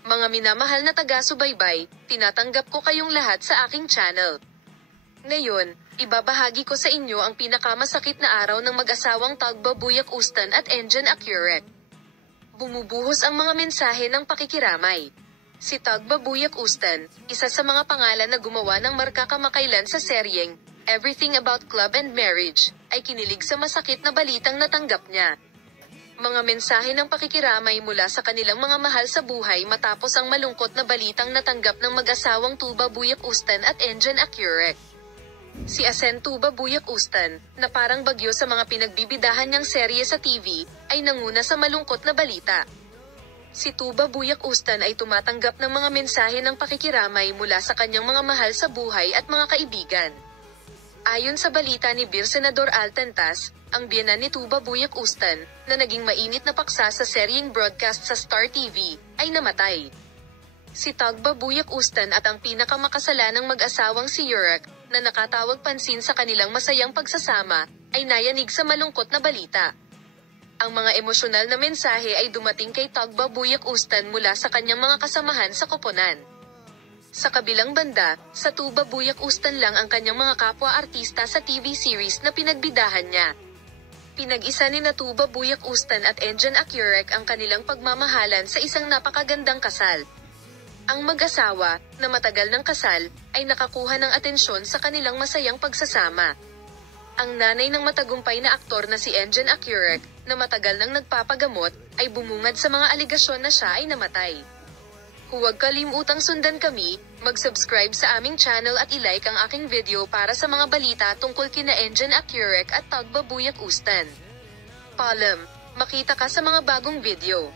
Mga minamahal na taga-subaybay, tinatanggap ko kayong lahat sa aking channel. Ngayon, ibabahagi ko sa inyo ang pinakamasakit na araw ng mag-asawang Tagbabuyak Ustan at Engin Accurate. Bumubuhos ang mga mensahe ng pakikiramay. Si Tagbabuyak Ustan, isa sa mga pangalan na gumawa ng marka kamakailan sa seryeng Everything About Club and Marriage, ay kinilig sa masakit na balitang natanggap niya. Mga mensahe ng pakikiramay mula sa kanilang mga mahal sa buhay matapos ang malungkot na balitang natanggap ng mag-asawang Tagbabuyak Ustan at Engin Accurate. Si Asen Tagbabuyak Ustan, na parang bagyo sa mga pinagbibidahan niyang serye sa TV, ay nanguna sa malungkot na balita. Si Tagbabuyak Ustan ay tumatanggap ng mga mensahe ng pakikiramay mula sa kanyang mga mahal sa buhay at mga kaibigan. Ayon sa balita ni Bir Senador Altentas, ang biyenan ni Tagbabuyak Ustan, na naging mainit na paksa sa seryeng broadcast sa Star TV, ay namatay. Si Tagbabuyak Ustan at ang pinakamakasalanang mag-asawang si Yurak, na nakatawag pansin sa kanilang masayang pagsasama, ay nayanig sa malungkot na balita. Ang mga emosyonal na mensahe ay dumating kay Tagbabuyak Ustan mula sa kanyang mga kasamahan sa koponan. Sa kabilang banda, sa Tagbabuyak Ustan lang ang kanyang mga kapwa-artista sa TV series na pinagbidahan niya. Pinag-isa ni Tagbabuyak Ustan at Engin Accurate ang kanilang pagmamahalan sa isang napakagandang kasal. Ang mag-asawa, na matagal ng kasal, ay nakakuha ng atensyon sa kanilang masayang pagsasama. Ang nanay ng matagumpay na aktor na si Engin Accurate, na matagal nang nagpapagamot, ay bumungad sa mga aligasyon na siya ay namatay. Huwag kalimutang sundan kami, mag-subscribe sa aming channel at i-like ang aking video para sa mga balita tungkol kina Engin Accurate at Tagbabuyak Ustan. Paalam, makita ka sa mga bagong video.